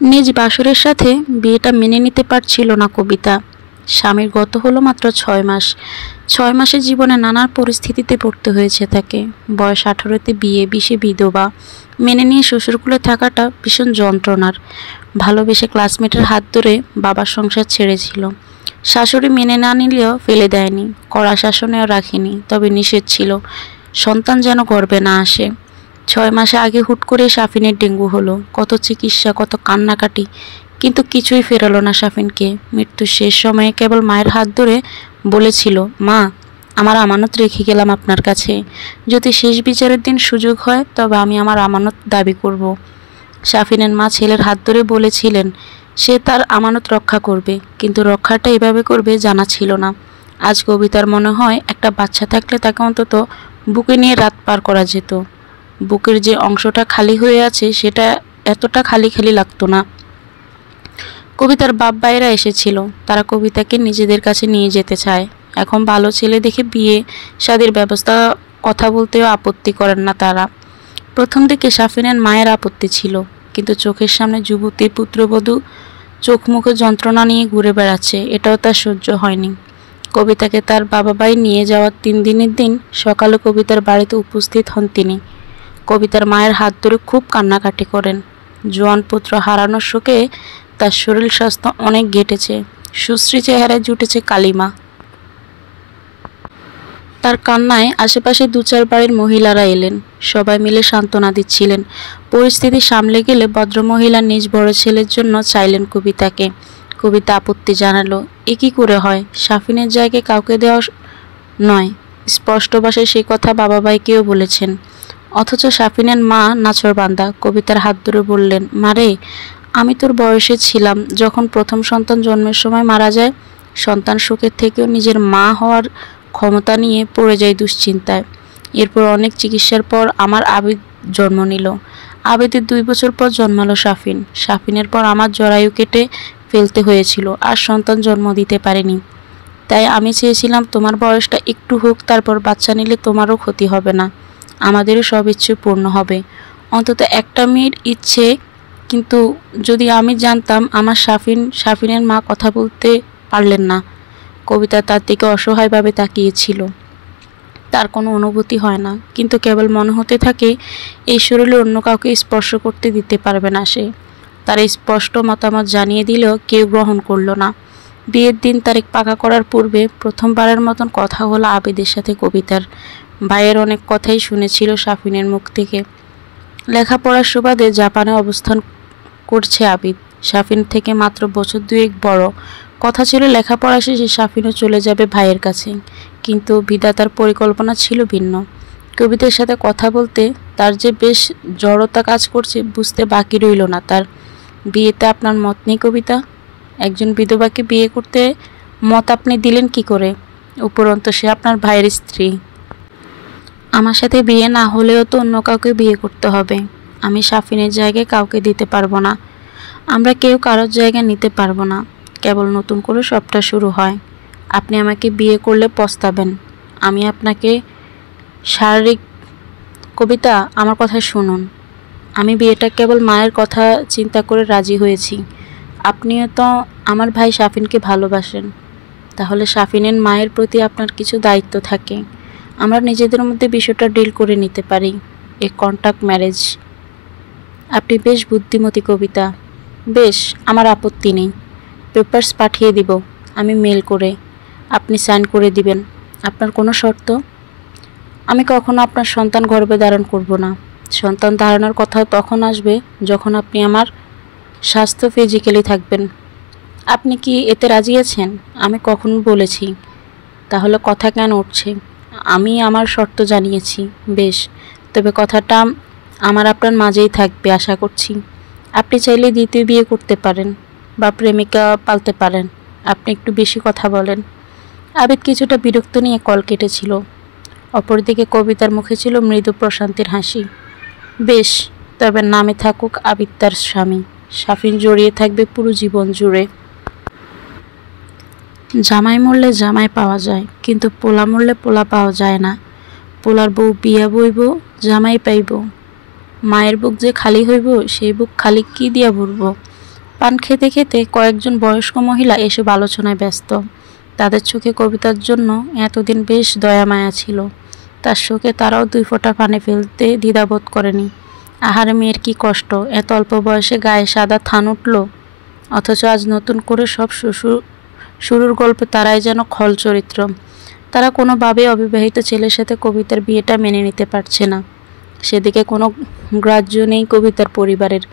নিজ বাসরের সাথে বিয়েটা মেনে নিতে পারছিল না কবিতা। স্বামীর গত হলো মাত্র 6 মাস। 6 মাসের জীবনে নানা পরিস্থিতিতে পড়তে হয়েছে তাকে। বয়স 18তে বিয়ে, 20-এ বিধবা। মেনে নিয়ে শ্বশুরকুলে থাকাটা ভীষণ যন্ত্রণার। ভালোবেসে ক্লাসমেটের হাত ধরে বাবার সংসার ছেড়েছিল। শাশুড়ি মেনে না নিলেও ফেলে দেয়নি, কড়া শাসনেও রাখেনি, তবে নিষেধ ছিল সন্তান যেন গর্ভে না আসে। 6 মাসে আগে হুট করে শাফিনের ডেঙ্গু হলো। কত চিকিৎসা, কত কান্নাকাটি, কিন্তু কিছুই ফেরালো না শাফিনকে। মৃত্যুর শেষ সময়ে কেবল মায়ের হাত ধরে বলেছিল, মা, আমার আমানত রেখে গেলাম আপনার কাছে। যদি শেষ বিচারের দিন সুযোগ হয় তবে আমি আমার আমানত দাবি করব। শাফিনের মা ছেলের হাত ধরে বলেছিলেন সে তার আমানত রক্ষা করবে, কিন্তু রক্ষাটা এভাবে করবে জানা ছিল না। আজ কবিতার মনে হয় একটা বাচ্চা থাকলে তাকে অন্তত বুকে নিয়ে রাত পার করা যেত। বুকের যে অংশটা খালি হয়ে আছে সেটা এতটা খালি খালি লাগতো না। কবিতার বাপ ভাইরা এসেছিল, তারা কবিতাকে নিজেদের কাছে নিয়ে যেতে চায়। এখন ভালো ছেলে দেখে বিয়ে শাদীর ব্যবস্থা কথা বলতেও আপত্তি করেন না তারা। প্রথম দিকে শাফিনের মায়ের আপত্তি ছিল, কিন্তু চোখের সামনে যুবতী পুত্রবধূ চোখ মুখে যন্ত্রণা নিয়ে ঘুরে বেড়াচ্ছে, এটাও তার সহ্য হয়নি। কবিতাকে তার বাবা ভাই নিয়ে যাওয়ার 3 দিনের দিন সকালে কবিতার বাড়িতে উপস্থিত হন তিনি। কবিতার মায়ের হাত ধরে খুব কান্নাকাটি করেন। জোয়ান পুত্র হারানোর শোকে তার শরীর স্বাস্থ্য অনেক ঘেটেছে। সুশ্রী চেহারায় জুটেছে কালিমা। তার কান্নায় আশেপাশে 2-4 বাড়ির মহিলারা এলেন। সবাই মিলে সান্ত্বনা দিচ্ছিলেন। পরিস্থিতি সামলে গেলে ভদ্রমহিলা নিজ বড় ছেলের জন্য চাইলেন কবিতাকে। কবিতা আপত্তি জানালো, এ কী করে হয়? শাফিনের জায়গায় কাউকে দেওয়া নয়। স্পষ্ট ভাষায় সেই কথা বাবা ভাইকেও বলেছেন। অথচ শাফিনের মা নাছোড়বান্দা। কবিতার হাত ধরে বললেন, মারে, আমি তোর বয়সে ছিলাম যখন প্রথম সন্তান জন্মের সময় মারা যায়। সন্তান শোকের থেকেও নিজের মা হওয়ার ক্ষমতা নিয়ে পড়ে যায় দুশ্চিন্তায়। এরপর অনেক চিকিৎসার পর আমার আবিদ জন্ম নিল। আবিদের 2 বছর পর জন্মালো শাফিন। শাফিনের পর আমার জরায়ু কেটে ফেলতে হয়েছিল, আর সন্তান জন্ম দিতে পারিনি। তাই আমি চেয়েছিলাম তোমার বয়সটা একটু হোক, তারপর বাচ্চা নিলে তোমারও ক্ষতি হবে না, আমাদেরও সব ইচ্ছে পূর্ণ হবে, অন্তত একটা মেয়ের ইচ্ছে। কিন্তু যদি আমি জানতাম আমার শাফিনের মা কথা বলতে পারলেন না। কবিতা তার দিকে অসহায়ভাবে তাকিয়েছিল। তার কোনো অনুভূতি হয় না, কিন্তু কেবল মনে হতে থাকে এই শরীরে অন্য কাউকে স্পর্শ করতে দিতে পারবে না সে। তার স্পষ্ট মতামত জানিয়ে দিলেও কেউ গ্রহণ করল না। বিয়ের দিন তারিখ পাকা করার পূর্বে প্রথমবারের মতন কথা হলো আবিদের সাথে কবিতার। ভাইয়ের অনেক কথাই শুনেছিল শাফিনের মুখ থেকে। লেখাপড়ার সুবাদে জাপানে অবস্থান করছে আবিদ। শাফিন থেকে মাত্র বছর 2 বড়। কথা ছিল লেখাপড়া শেষে শাফিনও চলে যাবে ভাইয়ের কাছে, কিন্তু বিধাতার পরিকল্পনা ছিল ভিন্ন। কবিতার সাথে কথা বলতে তার যে বেশ জড়তা কাজ করছে বুঝতে বাকি রইল না তার। বিয়েতে আপনার মত নেই কবিতা? একজন বিধবাকে বিয়ে করতে মত আপনি দিলেন কি করে? উপরন্তু সে আপনার ভাইয়ের স্ত্রী। আমার সাথে বিয়ে না হলেও তো অন্য কাউকে বিয়ে করতে হবে। আমি শাফিনের জায়গায় কাউকে দিতে পারবো না। আমরা কেউ কারোর জায়গা নিতে পারবো না। কেবল নতুন করে সবটা শুরু হয়। আপনি আমাকে বিয়ে করলে পস্তাবেন। আমি আপনাকে শারীরিক কবিতা, আমার কথা শুনুন। আমি বিয়েটা কেবল মায়ের কথা চিন্তা করে রাজি হয়েছি। আপনিও তো আমার ভাই শাফিনকে ভালোবাসেন, তাহলে শাফিনের মায়ের প্রতি আপনার কিছু দায়িত্ব থাকে। আমরা নিজেদের মধ্যে বিষয়টা ডিল করে নিতে পারি। এ কন্ট্যাক্ট ম্যারেজ। আপনি বেশ বুদ্ধিমতী কবিতা। বেশ, আমার আপত্তি নেই। পেপারস পাঠিয়ে দিব আমি মেল করে। আপনি সাইন করে দিবেন। আপনার কোনো শর্ত? আমি কখনো আপনার সন্তান গর্ভে ধারণ করব না। সন্তান ধারণের কথা তখন আসবে যখন আপনি আমার স্বাস্থ্য ফিজিক্যালি থাকবেন। আপনি কি এতে রাজি আছেন? আমি কখন বলেছি? তাহলে কথা কেন উঠছে? আমি আমার শর্ত জানিয়েছি। বেশ, তবে কথাটা আমার আপনার মাঝেই থাকবে আশা করছি। আপনি চাইলে দ্বিতীয় বিয়ে করতে পারেন বা প্রেমিকা পালতে পারেন। আপনি একটু বেশি কথা বলেন। আবিদ কিছুটা বিরক্ত নিয়ে কল কেটেছিল। অপরদিকে কবিতার মুখে ছিল মৃদু প্রশান্তির হাসি। বেশ, তবে নামে থাকুক আবিদ তার স্বামী। শাফিন জড়িয়ে থাকবে পুরো জীবন জুড়ে। জামাই মরলে জামাই পাওয়া যায়, কিন্তু পোলা মরলে পোলা পাওয়া যায় না। পোলার বউ বিয়া বইব, জামাই পাইব। মায়ের বুক যে খালি হইব, সেই বুক খালি কি দিয়া ভরব? পান খেতে খেতে কয়েকজন বয়স্ক মহিলা এসব আলোচনায় ব্যস্ত। তাদের চোখে কবিতার জন্য এতদিন বেশ দয়া মায়া ছিল। তার শোকে তারাও 2 ফোঁটা পানি ফেলতে দ্বিধাবোধ করেনি। আহারে মেয়ের কি কষ্ট, এত অল্প বয়সে গায়ে সাদা থান উঠল, অথচ আজ নতুন করে সব শুরুর গল্পে তারাই যেন খল চরিত্র। তারা কোনোভাবে অবিবাহিত ছেলের সাথে কবিতার বিয়েটা মেনে নিতে পারছে না। সেদিকে কোনো গ্রাহ্য নেই কবিতার পরিবারের।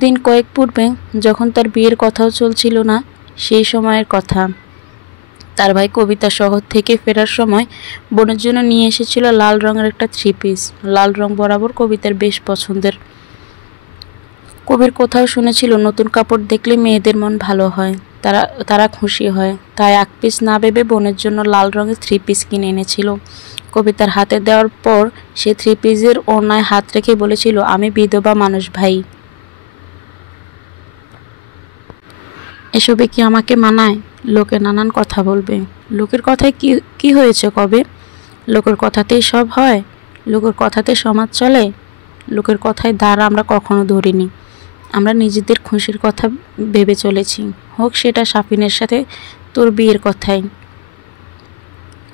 দিন কয়েক পূর্বে যখন তার বিয়ের কথাও চলছিল না, সেই সময়ের কথা। তার ভাই কবিতা শহর থেকে ফেরার সময় বোনের জন্য নিয়ে এসেছিল লাল রঙের একটা 3 পিস। লাল রং বরাবর কবিতার বেশ পছন্দের। কবির কোথাও শুনেছিল নতুন কাপড় দেখলে মেয়েদের মন ভালো হয়, তারা খুশি হয়। তাই 1 পিস না ভেবে বোনের জন্য লাল রঙের 3 পিস কিনে এনেছিল। কবিতার হাতে দেওয়ার পর সে 3 পিসের ওড়নায় হাত রেখে বলেছিল, আমি বিধবা মানুষ ভাই, এসবে কি আমাকে মানায়? লোকে নানান কথা বলবে। লোকের কথায় কি হয়েছে কবে? লোকের কথাতেই সব হয়? লোকের কথাতে সমাজ চলে? লোকের কথায় দ্বার আমরা কখনো ধরিনি। আমরা নিজেদের খুশির কথা ভেবে চলেছি, হোক সেটা শাফিনের সাথে তোর বিয়ের কথাই।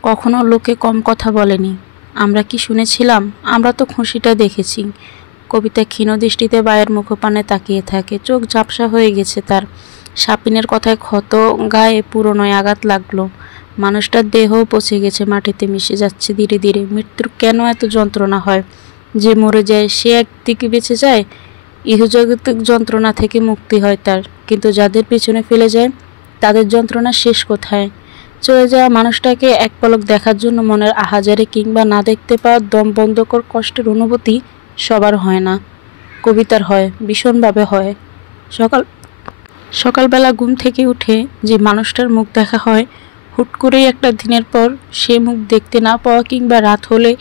কখনো লোকে কম কথা বলেনি। আমরা কি শুনেছিলাম? আমরা তো খুশিটা দেখেছি। কবিতা ক্ষীণ দৃষ্টিতে ভাইয়ের মুখপানে তাকিয়ে থাকে। চোখ ঝাপসা হয়ে গেছে তার। শাফিনের কথায় ক্ষত গায়ে পুরনো আঘাত লাগলো। মানুষটার দেহও পচে গেছে, মাটিতে মিশে যাচ্ছে ধীরে ধীরে। মৃত্যুর কেন এত যন্ত্রণা হয়? যে মরে যায় সে একদিকে বেঁচে যায়, ইহজগতিক যন্ত্রণা থেকে মুক্তি হয় তার। কিন্তু যাদের পিছনে ফেলে যায় তাদের যন্ত্রণা শেষ কোথায়? চলে যাওয়া মানুষটাকে এক পলক দেখার জন্য মনের আহাজারি কিংবা না দেখতে পাওয়ার দম বন্ধকর কষ্টের অনুভূতি সবার হয় না। কবিতার হয়, ভীষণভাবে হয়। সকালবেলা ঘুম থেকে উঠে যে মানুষটার মুখ দেখা হয়, হুট করেই একটা দিনের পর সে মুখ দেখতে না পাওয়া কিংবা রাত হলে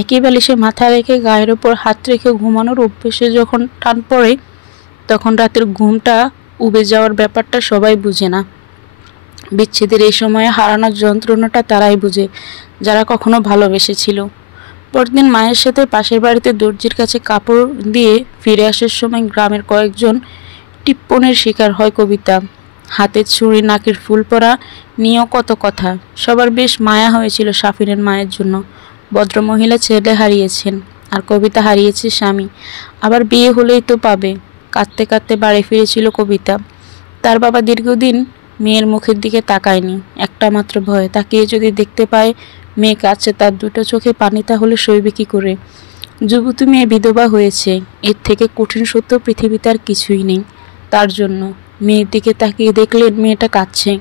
একই বালিশে মাথা রেখে গায়ের ওপর হাত রেখে ঘুমানোর অভ্যেসে যখন টান পড়ে, তখন রাতের ঘুমটা উবে যাওয়ার ব্যাপারটা সবাই বুঝে না। বিচ্ছেদের এই সময়ে হারানোর যন্ত্রণাটা তারাই বুঝে যারা কখনো ভালোবেসেছিল। পরদিন মায়ের সাথে পাশের বাড়িতে দর্জির কাছে কাপড় দিয়ে ফিরে আসার সময় গ্রামের কয়েকজন টিপ্পনের শিকার হয় কবিতা। হাতের ছুরি, নাকের ফুল পরা নিয়েও কত কথা। সবার বেশ মায়া হয়েছিল শাফিনের মায়ের জন্য। ভদ্রমহিলা ছেলে হারিয়েছেন, আর কবিতা হারিয়েছে স্বামী। আবার বিয়ে হলেই তো পাবে। কাঁদতে কাঁদতে বাড়ি ফিরেছিল কবিতা। তার বাবা দীর্ঘদিন মেয়ের মুখের দিকে তাকায়নি। একটা মাত্র ভয়, তাকিয়ে যদি দেখতে পায় মেয়ে কাছে, তার 2টো চোখে পানি, তাহলে সইবে কি করে? যুবতী মেয়ে বিধবা হয়েছে, এর থেকে কঠিন সত্য পৃথিবীতে আর কিছুই নেই তার জন্য। মেয়ের দিকে তাকিয়ে দেখলেন মেয়েটা কাঁদছে।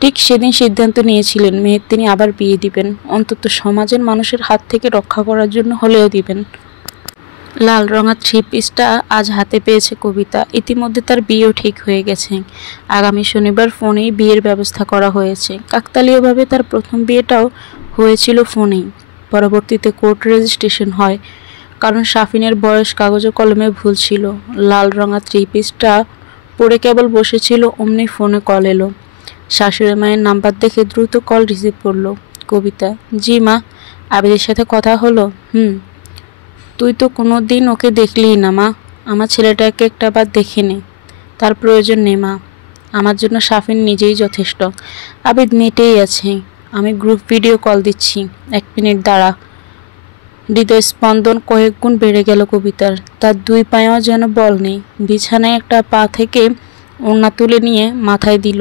ঠিক সেদিন সিদ্ধান্ত নিয়েছিলেন মেয়ের তিনি আবার বিয়ে দিবেন, অন্তত সমাজের মানুষের হাত থেকে রক্ষা করার জন্য হলেও দিবেন। লাল রঙের 3 পিসটা আজ হাতে পেয়েছে কবিতা। ইতিমধ্যে তার বিয়েও ঠিক হয়ে গেছে। আগামী শনিবার ফোনেই বিয়ের ব্যবস্থা করা হয়েছে। কাকতালীয়ভাবে তার প্রথম বিয়েটাও হয়েছিল ফোনেই। পরবর্তীতে কোর্ট রেজিস্ট্রেশন হয়, কারণ শাফিনের বয়স কাগজে কলমে ভুল ছিল। লাল রঙের 3 পিসটা পরে কেবল বসেছিল, অমনি ফোনে কল এলো। শাশুড়ি মায়ের নাম্বার দেখে দ্রুত কল রিসিভ করলো কবিতা। জি মা, আবিদের সাথে কথা হলো? তুই তো কোনো দিন ওকে দেখলিই না মা। আমার ছেলেটাকে একটাবার দেখে নে। তার প্রয়োজন নেই মা, আমার জন্য শাফিন নিজেই যথেষ্ট। আবিদ নেটেই আছে, আমি গ্রুপ ভিডিও কল দিচ্ছি, 1 মিনিট দাঁড়া। হৃদয় স্পন্দন কয়েক গুণ বেড়ে গেল কবিতার। তার 2 পায়েও যেন বল নেই। বিছানায় একটা পা থেকে ওড়না তুলে নিয়ে মাথায় দিল।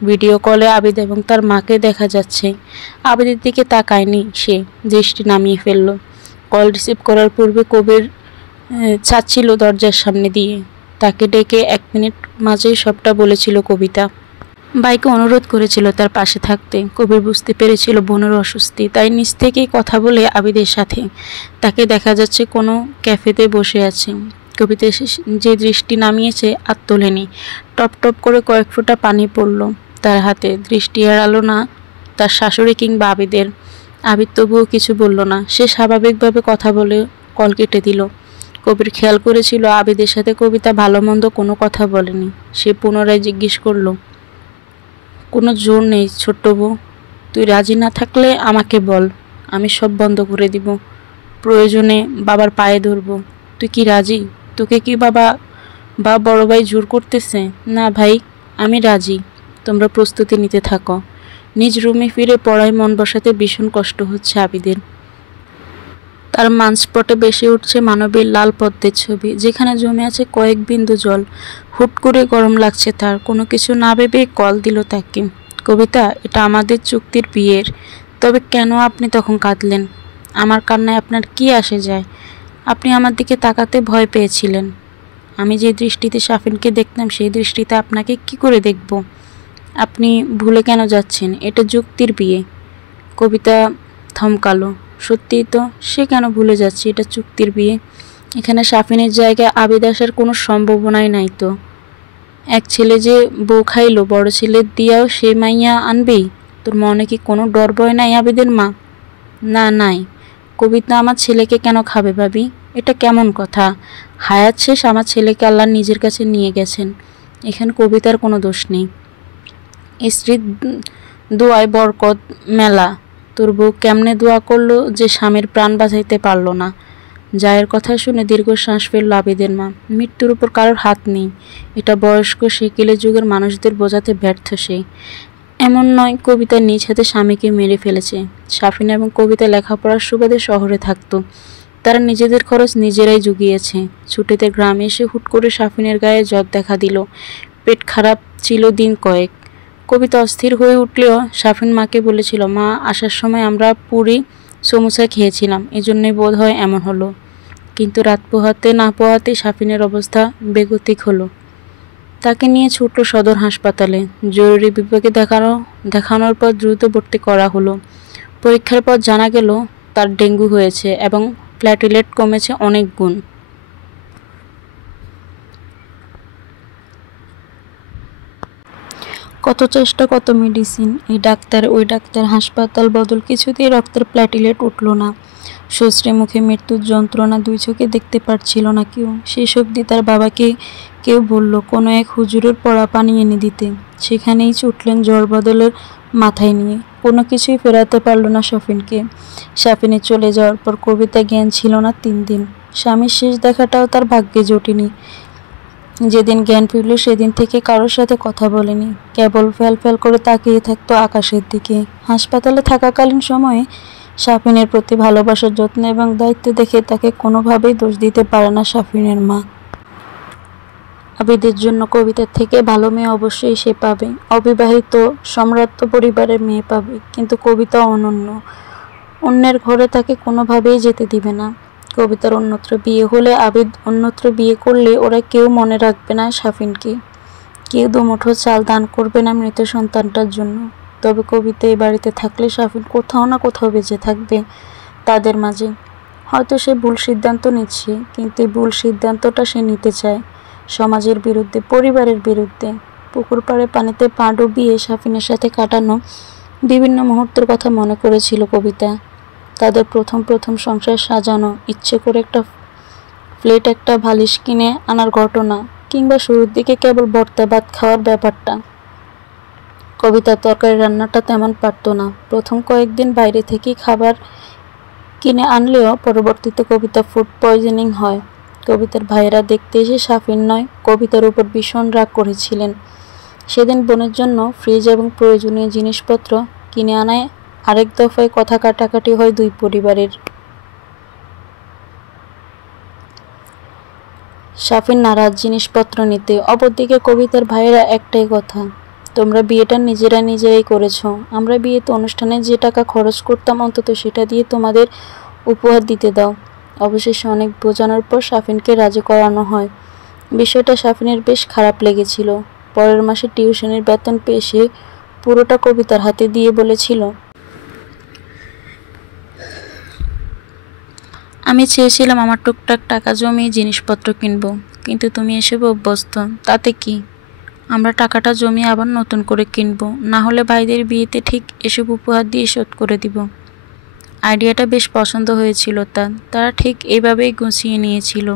ভিডিও কলে আবিদ এবং তার মাকে দেখা যাচ্ছে। আবিদের দিকে তাকায়নি সে, দৃষ্টি নামিয়ে ফেলল। কল রিসিভ করার পূর্বে কবির ছাড়ছিল দরজার সামনে দিয়ে। তাকে ডেকে 1 মিনিট মাঝেই সবটা বলেছিল কবিতা। ভাইকে অনুরোধ করেছিল তার পাশে থাকতে। কবির বুঝতে পেরেছিল বোনের অস্বস্তি, তাই নিজ থেকেই কথা বলে আবিদের সাথে। তাকে দেখা যাচ্ছে কোনো ক্যাফেতে বসে আছে। কবিতা যে দৃষ্টি নামিয়েছে আর তোলেনি। টপ টপ করে কয়েক ফোঁটা পানি পড়ল তার হাতে। দৃষ্টি এড়ালো না তার শাশুড়ি কিংবা আবিদের। আবিদ তবুও কিছু বলল না। সে স্বাভাবিকভাবে কথা বলে কল কেটে দিল। কবির খেয়াল করেছিল আবিদের সাথে কবিতা ভালো মন্দ কোনো কথা বলেনি। সে পুনরায় জিজ্ঞেস করল, কোনো জোর নেই ছোট্ট বউ, তুই রাজি না থাকলে আমাকে বল, আমি সব বন্ধ করে দিব। প্রয়োজনে বাবার পায়ে ধরব। তুই কি রাজি? তোকে কি বাবা বা বড় ভাই জোর করতেছে? না ভাই, আমি রাজি, তোমরা প্রস্তুতি নিতে থাকো। নিজ রুমে ফিরে পড়ায় মন বসাতে ভীষণ কষ্ট হচ্ছে আবিদের। তার মানসপটে বেশি উঠছে মানবীর লাল পদ্মের ছবি, যেখানে জমে আছে কয়েক বিন্দু জল। হুট করে গরম লাগছে তার। কোনো কিছু না ভেবে কল দিল তাকে। কবিতা, এটা আমাদের চুক্তির বিয়ের। তবে কেন আপনি তখন কাঁদলেন? আমার কান্নায় আপনার কি আসে যায়? আপনি আমার দিকে তাকাতে ভয় পেয়েছিলেন। আমি যে দৃষ্টিতে সাফিনকে দেখতাম সেই দৃষ্টিতে আপনাকে কি করে দেখব? আপনি ভুলে কেন যাচ্ছেন? এটা যুক্তির বিয়ে। কবিতা থমকালো। সত্যিই তো, সে কেন ভুলে যাচ্ছে এটা চুক্তির বিয়ে? এখানে সাফিনের জায়গায় আবিদ আসার কোনো সম্ভাবনাই নাই তো। এক ছেলে যে বউ খাইলো, বড় ছেলের দিয়াও সে মাইয়া আনবেই? তোর মনে কি কোনো ডর ভয় নাই আবিদের মা? না, নাই। কবিতা, আমার ছেলেকে কেন খাবে ভাবি? এটা কেমন কথা? হায়াত শেষ আমার ছেলেকে আল্লাহ নিজের কাছে নিয়ে গেছেন, এখানে কবিতার কোনো দোষ নেই। স্ত্রীর দোয়ায় বরকত মেলা। তোর বউ কেমনে দোয়া করলো যে স্বামীর প্রাণ বাঁচাইতে পারল না? জায়ের কথা শুনে দীর্ঘশ্বাস ফেলল আবিদের মা। মৃত্যুর উপর কারোর হাত নেই, এটা বয়স্ক সেকেলে যুগের মানুষদের বোঝাতে ব্যর্থ সে। এমন নয় কবিতা নিজ হাতে স্বামীকে মেরে ফেলেছে। সাফিনা এবং কবিতা লেখাপড়ার সুবাদে শহরে থাকতো। তারা নিজেদের খরচ নিজেরাই জুগিয়েছে। ছুটিতে গ্রামে এসে হুট করে সাফিনের গায়ে জ্বর দেখা দিল। পেট খারাপ ছিল দিন কয়েক। কবিতা অস্থির হয়ে উঠলেও সাফিন মাকে বলেছিল, মা, আসার সময় আমরা পুরি সমোসা খেয়েছিলাম, এজন্যই বোধ হয় এমন হলো। কিন্তু রাত পোহাতে না পোহাতেই সাফিনের অবস্থা বেগতিক হলো। তাকে নিয়ে ছুটল সদর হাসপাতালে। জরুরি বিভাগে দেখানোর পর দ্রুত ভর্তি করা হলো। পরীক্ষার পর জানা গেল তার ডেঙ্গু হয়েছে এবং প্ল্যাটিলেট কমেছে অনেক গুণ। কত চেষ্টা, কত মেডিসিন, এই ডাক্তার ওই ডাক্তার, হাসপাতাল বদল, কিছুতেই রক্তের প্ল্যাটিলেট উঠল না। শ্মশ্রী মুখে মৃত্যুর যন্ত্রণা, দুই চোখে দেখতে পারছিল না কেউ। শেষ অবধি তার বাবাকে কেউ বলল কোনো এক হুজুরের পড়া পানি এনে দিতে। সেখানেই ছুটলেন জ্বর বদলের মাথায় নিয়ে। কোনো কিছুই ফেরাতে পারল না সাফিনকে। সাফিনের চলে যাওয়ার পর কবিতা জ্ঞান ছিল না 3 দিন। স্বামীর শেষ দেখাটাও তার ভাগ্যে জোটেনি। যেদিন জ্ঞান ফিরল সেদিন থেকে কারোর সাথে কথা বলেনি, কেবল ফ্যাল ফ্যাল করে তাকিয়ে থাকতো আকাশের দিকে। হাসপাতালে থাকাকালীন সময়ে সাফিনের প্রতি ভালোবাসার, যত্ন এবং দায়িত্ব দেখে তাকে কোনোভাবেই দোষ দিতে পারে না সাফিনের মা। আবিদের জন্য কবিতার থেকে ভালো মেয়ে অবশ্যই সে পাবে। অবিবাহিত সম্ভ্রান্ত পরিবারের মেয়ে পাবে, কিন্তু কবিতা অনন্য। অন্যের ঘরে তাকে কোনোভাবেই যেতে দিবে না। কবিতার অন্যত্র বিয়ে হলে, আবিদ অন্যত্র বিয়ে করলে ওরা কেউ মনে রাখবে না সাফিনকে। কেউ দুমুঠো চাল দান করবে না মৃত সন্তানটার জন্য। তবে কবিতা এই বাড়িতে থাকলে সাফিন কোথাও না কোথাও বেঁচে থাকবে তাদের মাঝে। হয়তো সে ভুল সিদ্ধান্ত নিচ্ছে, কিন্তু এই ভুল সিদ্ধান্তটা সে নিতে চায় সমাজের বিরুদ্ধে, পরিবারের বিরুদ্ধে। পুকুর পাড়ে পানিতে পা ডুবিয়ে সাফিনের সাথে কাটানো বিভিন্ন মুহূর্তের কথা মনে করেছিল কবিতা। তাদের প্রথম সংসার সাজানো, ইচ্ছে করে একটা ফ্লেট, একটা বালিশ কিনে আনার ঘটনা, কিংবা শুরুর দিকে কেবল ভর্তা ভাত খাওয়ার ব্যাপারটা। কবিতার তরকারি রান্নাটা তেমন পারত না। প্রথম কয়েকদিন বাইরে থেকেই খাবার কিনে আনলেও পরবর্তীতে কবিতা ফুড পয়জনিং হয়। কবিতার ভাইয়েরা দেখতে এসে সাফিন নয়, কবিতার উপর ভীষণ রাগ করেছিলেন। সেদিন বোনের জন্য ফ্রিজ এবং প্রয়োজনীয় জিনিসপত্র কিনে আনায় আরেক দফায় কথা কাটাকাটি হয় দুই পরিবারের। সাফিন নারাজ জিনিসপত্র নিতে। অপরদিকে কবিতার ভাইয়েরা একটাই কথা, তোমরা বিয়েটা নিজেরাই করেছো। আমরা বিয়েতে অনুষ্ঠানে যে টাকা খরচ করতাম অন্তত সেটা দিয়ে তোমাদের উপহার দিতে দাও। অবশেষে অনেক বোঝানোর পর সাফিনকে রাজি করানো হয়। বিষয়টা সাফিনের বেশ খারাপ লেগেছিল। পরের মাসে টিউশনের বেতন পেয়ে সে পুরোটা কবিতার হাতে দিয়ে বলেছিল, আমি চেয়েছিলাম আমার টুকটাক টাকা জমিয়ে জিনিসপত্র কিনবো, কিন্তু তুমি এসবে অভ্যস্ত, তাতে কি? আমরা টাকাটা জমিয়ে আবার নতুন করে কিনবো, না হলে ভাইদের বিয়েতে ঠিক এসব উপহার দিয়ে শোধ করে দিব। আইডিয়াটা বেশ পছন্দ হয়েছিল তার। তারা ঠিক এইভাবেই গুছিয়ে নিয়েছিল।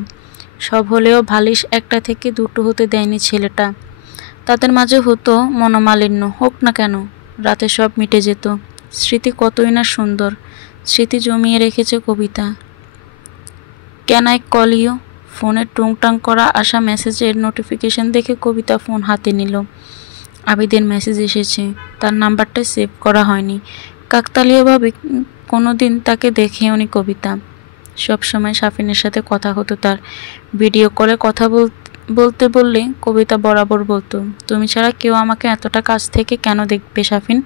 সব হলেও বালিশ একটা থেকে দুটো হতে দেয়নি ছেলেটা। তাদের মাঝে হতো মনোমালিন্য, হোক না কেন, রাতে সব মিটে যেত। স্মৃতি কতই না সুন্দর, স্মৃতি জমিয়ে রেখেছে কবিতা। ক্যান আই কল ইউ ফোনে টুংটাং করা আসা মেসেজের নোটিফিকেশন দেখে কবিতা ফোন হাতে নিল। আবিদের মেসেজ এসেছে। তার নাম্বারটা সেভ করা হয়নি। কাকতালীয়ভাবে কোনোদিন তাকে দেখেওনি কবিতা। সবসময় শাফিনের সাথে কথা হতো তার। ভিডিও কলে কথা বলতে বললে কবিতা বরাবর বলতো, তুমি ছাড়া কেউ আমাকে এতটা কাছ থেকে কেন দেখবে শাফিন?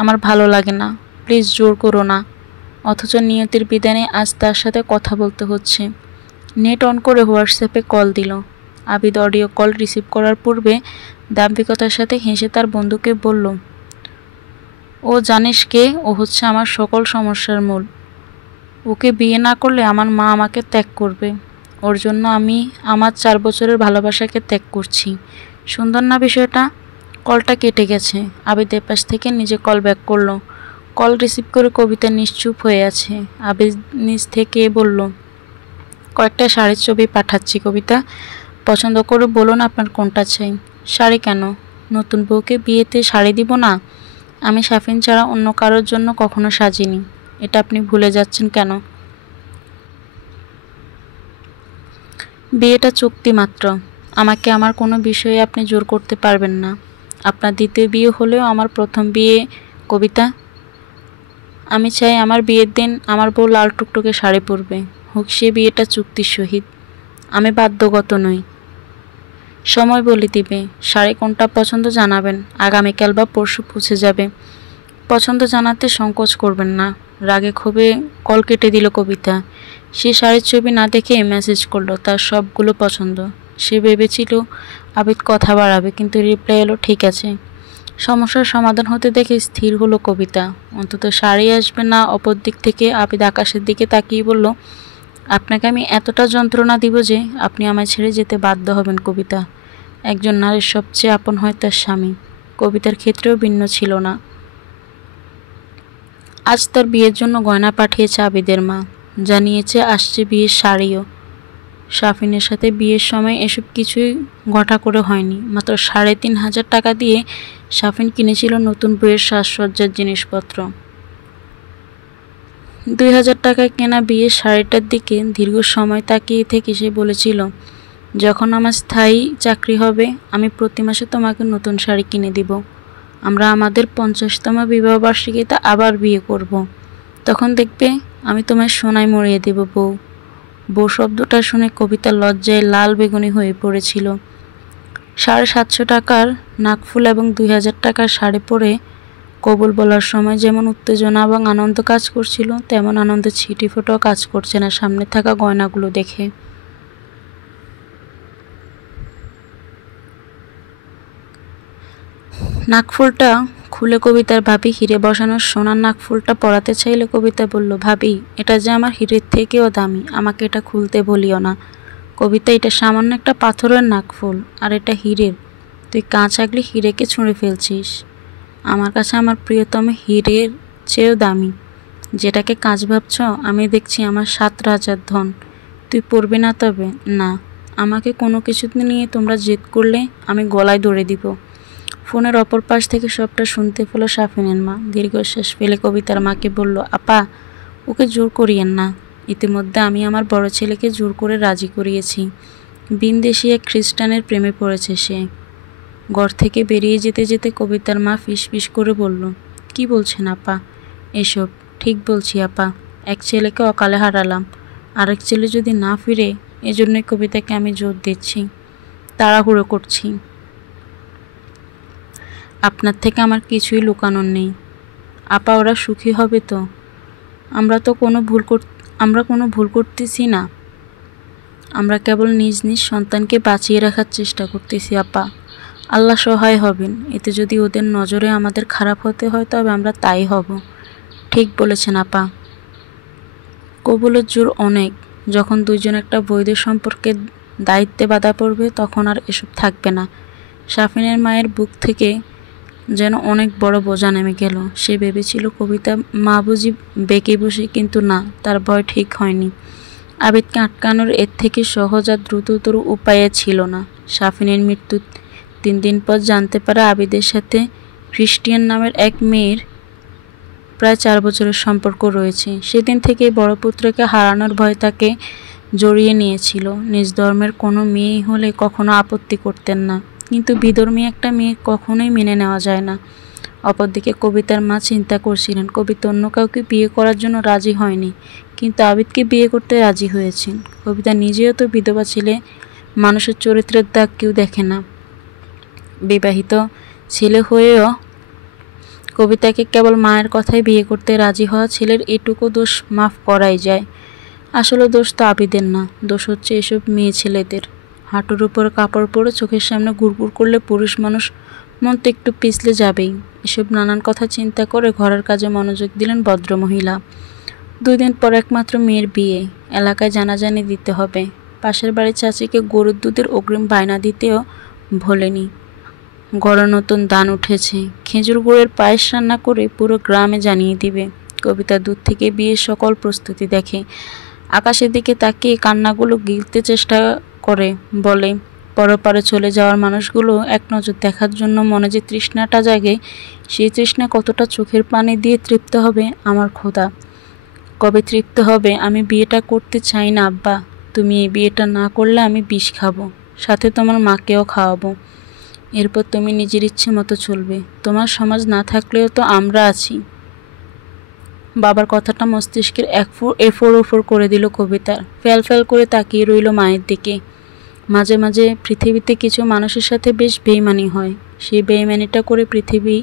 আমার ভালো লাগে না, প্লিজ জোর করো না। অথচ নিয়তির বিধানে আজ তার সাথে কথা বলতে হচ্ছে। নেট অন করে হোয়াটসঅ্যাপে কল দিল। আবিদ অডিও কল রিসিভ করার পূর্বে দাম্ভিকতার সাথে হেসে তার বন্ধুকে বলল, ও জানিস কে? ও হচ্ছে আমার সকল সমস্যার মূল। ওকে বিয়ে না করলে আমার মা আমাকে ত্যাগ করবে। ওর জন্য আমি আমার 4 বছরের ভালোবাসাকে ত্যাগ করছি। সুন্দর না বিষয়টা? কলটা কেটে গেছে। আবিদ এপাশ থেকে নিজে কল ব্যাক করলো। কল রিসিভ করে কবিতা নিশ্চুপ হয়ে আছে। আবিদ নিজ থেকে বলল, কয়েকটা শাড়ির ছবি পাঠাচ্ছি কবিতা, পছন্দ করে বলুন আপনার কোনটা চাই। শাড়ি কেন? নতুন বউকে বিয়েতে শাড়ি দিব না? আমি শাফিন ছাড়া অন্য কারোর জন্য কখনো সাজিনি। এটা আপনি ভুলে যাচ্ছেন কেন? বিয়েটা চুক্তি মাত্র। আমাকে আমার কোনো বিষয়ে আপনি জোর করতে পারবেন না। আপনার দ্বিতীয় বিয়ে হলেও আমার প্রথম বিয়ে কবিতা। আমি চাই আমার বিয়ের দিন আমার বউ লাল টুকটুকে শাড়ি পরবে, হোক সে বিয়েটা চুক্তির সহিত। আমি বাধ্যগত নই। সময় বলে দিবে। শাড়ি কোনটা পছন্দ জানাবেন, আগামীকাল বা পরশু পৌঁছে যাবে। পছন্দ জানাতে সংকোচ করবেন না। রাগে ক্ষোভে কল কেটে দিল কবিতা। সে শাড়ির ছবি না দেখে মেসেজ করলো তার সবগুলো পছন্দ। সে ভেবেছিল আবিদ কথা বাড়াবে, কিন্তু রিপ্লাই এলো ঠিক আছে। সমস্যার সমাধান হতে দেখে স্থির হলো কবিতা। অন্তত শাড়ি আসবে না। অপর দিক থেকে আবিদ আকাশের দিকে তাকিয়ে বলল, আপনাকে আমি এতটা যন্ত্রণা দিব যে আপনি আমায় ছেড়ে যেতে বাধ্য হবেন কবিতা। একজন নারীর সবচেয়ে আপন হয় তার স্বামী। কবিতার ক্ষেত্রেও ভিন্ন ছিল না। আজ তার বিয়ের জন্য গয়না পাঠিয়েছে আবিদের মা, জানিয়েছে আসছে বিয়ের শাড়িও। শাফিনের সাথে বিয়ের সময় এসব কিছুই ঘটা করে হয়নি। মাত্র ৩,৫০০ টাকা দিয়ে শাফিন কিনেছিল নতুন বইয়ের সাজসজ্জার জিনিসপত্র। ২,০০০ টাকায় কেনা বিয়ের শাড়িটার দিকে দীর্ঘ সময় তাকিয়ে থেকে সে বলেছিল, যখন আমার স্থায়ী চাকরি হবে আমি প্রতি মাসে তোমাকে নতুন শাড়ি কিনে দিব। আমরা আমাদের ৫০তম বিবাহবার্ষিকীতে আবার বিয়ে করব। তখন দেখবে আমি তোমায় সোনায় মরিয়ে দেব বউ। বউ শব্দটা শুনে কবিতা লজ্জায় লাল বেগুনি হয়ে পড়েছিল। ৭৫০ টাকার নাকফুল এবং ২,০০০ টাকার শাড়ি পরে কবুল বলার সময় যেমন উত্তেজনা এবং আনন্দ কাজ করছিল, তেমন আনন্দে ছিটেফোঁটাও কাজ করছে না সামনে থাকা গয়নাগুলো দেখে। নাকফুলটা খুলে কবিতার ভাবি হিরে বসানো সোনার নাকফুলটা পরাতে চাইলে কবিতা বলল, ভাবি এটা যে আমার হিরের থেকেও দামি, আমাকে এটা খুলতে বলিও না। কবিতা, এটা সামান্য একটা পাথরের নাকফুল, আর এটা হীরের। তুই কাঁচ আগলে হীরেকে ছুঁড়ে ফেলছিস। আমার কাছে আমার প্রিয়তম হীরের চেয়েও দামি। যেটাকে কাঁচ ভাবছ, আমি দেখছি আমার ৭ রাজার ধন। তুই পড়বি না তবে? না, আমাকে কোনো কিছুতে নিয়ে তোমরা জেদ করলে আমি গলায় দড়ি দিব। ফোনের অপর পাশ থেকে সবটা শুনতে পেল শাফিনের মা। দীর্ঘশ্বাস ফেলে কবিতার মাকে বলল, আপা, ওকে জোর করিয়েন না। ইতিমধ্যে আমি আমার বড় ছেলেকে জোর করে রাজি করিয়েছি। বিনদেশি এক খ্রিস্টানের প্রেমে পড়েছে সে। ঘর থেকে বেরিয়ে যেতে যেতে কবিতার মা ফিসফিস করে বলল, কি বলছেন আপা এসব? ঠিক বলছি আপা, এক ছেলেকে অকালে হারালাম, আরেক ছেলে যদি না ফিরে, এজন্যই কবিতাকে আমি জোর দিচ্ছি, তাড়াহুড়ো করছি। আপনার থেকে আমার কিছুই লুকানোর নেই আপা। ওরা সুখী হবে তো? আমরা কোনো ভুল করতেছি না। আমরা কেবল নিজ নিজ সন্তানকে বাঁচিয়ে রাখার চেষ্টা করতেছি আপা। আল্লাহ সহায় হবেন। এতে যদি ওদের নজরে আমাদের খারাপ হতে হয় তবে আমরা তাই হব। ঠিক বলেছেন আপা। কবুলের জোর অনেক। যখন দুইজন একটা বৈধ সম্পর্কের দায়িত্বে বাধা পড়বে তখন আর এসব থাকবে না। শাফিনের মায়ের বুক থেকে যেন অনেক বড় বোঝা নেমে গেল। সে ভেবেছিল কবিতা মা বুঝি বেঁকে বসে, কিন্তু না, তার ভয় ঠিক হয়নি। আবিদকে আটকানোর এর থেকে সহজ আর দ্রুততর উপায় ছিল না। শাফিনের মৃত্যুর ৩ দিন পর জানতে পারে আবিদের সাথে ক্রিস্টিয়ান নামের এক মেয়ের প্রায় ৪ বছরের সম্পর্ক রয়েছে। সেদিন থেকেই বড় পুত্রকে হারানোর ভয় তাকে জড়িয়ে নিয়েছিল। নিজ ধর্মের কোনো মেয়ে হলে কখনো আপত্তি করতেন না, কিন্তু বিধর্মী একটা মেয়ে কখনোই মেনে নেওয়া যায় না। অপরদিকে কবিতার মা চিন্তা করছিলেন, কবিতা অন্য কাউকে বিয়ে করার জন্য রাজি হয়নি, কিন্তু আবিদকে বিয়ে করতে রাজি হয়েছেন। কবিতা নিজেও তো বিধবা ছেলে, মানুষের চরিত্রের দাগ কেউ দেখে না। বিবাহিত ছেলে হয়েও কবিতাকে কেবল মায়ের কথায় বিয়ে করতে রাজি হওয়া ছেলের এটুকু দোষ মাফ করাই যায়। আসলে দোষ তো আবিদের না, দোষ হচ্ছে এসব মেয়ে ছেলেদের। হাঁটুর উপর কাপড় পরে চোখের সামনে ঘুরঘুর করলে পুরুষ মানুষ মন তো একটু পিছলে যাবেই। এসব নানান কথা চিন্তা করে ঘরের কাজে মনোযোগ দিলেন ভদ্রমহিলা। 2 দিন পর একমাত্র মেয়ের বিয়ে, এলাকায় জানাজানি দিতে হবে। পাশের বাড়ির চাচিকে গরুর দুধের অগ্রিম বায়না দিতেও ভোলেনি। ঘরে নতুন ধান উঠেছে, খেজুর গুড়ের পায়েস রান্না করে পুরো গ্রামে জানিয়ে দিবে। কবিতা দূর থেকে বিয়ের সকল প্রস্তুতি দেখে, আকাশের দিকে তাকিয়ে কান্নাগুলো গিলতে চেষ্টা করে, বলে পরপারে চলে যাওয়ার মানুষগুলো এক নজর দেখার জন্য মনে যে তৃষ্ণাটা জাগে, সেই তৃষ্ণা কতটা চোখের পানি দিয়ে তৃপ্ত হবে আমার খোদা। কবে তৃপ্ত হবে? আমি বিয়েটা করতে চাই না আব্বা, তুমি এই বিয়েটা না করলে আমি বিষ খাবো, সাথে তোমার মাকেও খাওয়াবো। এরপর তুমি নিজের ইচ্ছে মতো চলবে, তোমার সমাজ না থাকলেও তো আমরা আছি। বাবার কথাটা মস্তিষ্কের এফোড় ওফোড় করে দিল কবিতার। ফ্যাল ফ্যাল করে তাকিয়ে রইল মায়ের দিকে। মাঝে মাঝে পৃথিবীতে কিছু মানুষের সাথে বেশ বেইমানি হয়, সেই বেইমানিটা করে পৃথিবী